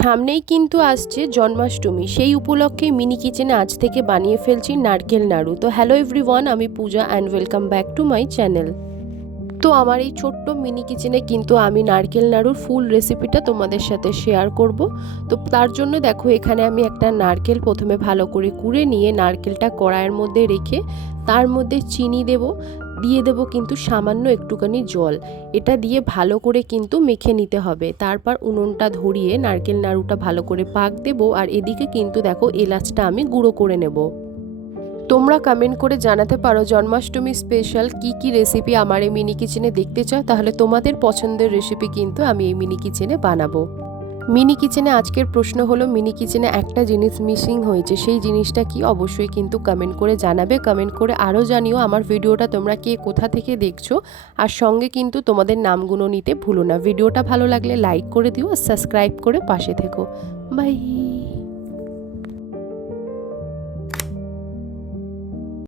সামনেই কিন্তু আসছে জন্মাষ্টমী, সেই উপলক্ষে মিনি কিচেনে আজ থেকে বানিয়ে ফেলছি নারকেল নাড়ু। তো হ্যালো এভরিওয়ান, আমি Puja and welcome back to my channel. তো আমার এই ছোট্ট মিনি কিচেনে কিন্তু আমি নারকেল নাড়ুর ফুল রেসিপিটা তোমাদের সাথে শেয়ার করব। তো তার জন্য দেখো, এখানে আমি একটা নারকেল প্রথমে ভালো করে কুড়ে নিয়ে নারকেলটা কড়াইয়ের মধ্যে রেখে তার মধ্যে চিনি দিয়ে দেব কিন্তু সামান্য একটুখানি জল। এটা দিয়ে ভালো করে কিন্তু মেখে নিতে হবে। তারপর উনুনটা ধরিয়ে নারকেল নাড়ুটা ভালো করে পাক দেব, আর এদিকে কিন্তু দেখো এলাচটা আমি গুঁড়ো করে নেব। তোমরা কমেন্ট করে জানাতে পারো জন্মাষ্টমী স্পেশাল কি রেসিপি আমার এই মিনি কিচেনে দেখতে চাও, তাহলে তোমাদের পছন্দের রেসিপি কিন্তু আমি এই মিনি কিচেনে বানাবো। মিনি কিচেনে আজকের প্রশ্ন হলো, মিনি কিচেনে একটা জিনিস মিসিং হয়েছে, সেই জিনিসটা কি? অবশ্যই কিন্তু কমেন্ট করে জানাবে। কমেন্ট করে আরও জানিও আমার ভিডিওটা তোমরা কে কোথা থেকে দেখছো, আর সঙ্গে কিন্তু তোমাদের নামগুলো নিতে ভুলো না। ভিডিওটা ভালো লাগলে লাইক করে দিও আর সাবস্ক্রাইব করে পাশে থেকো। বাই।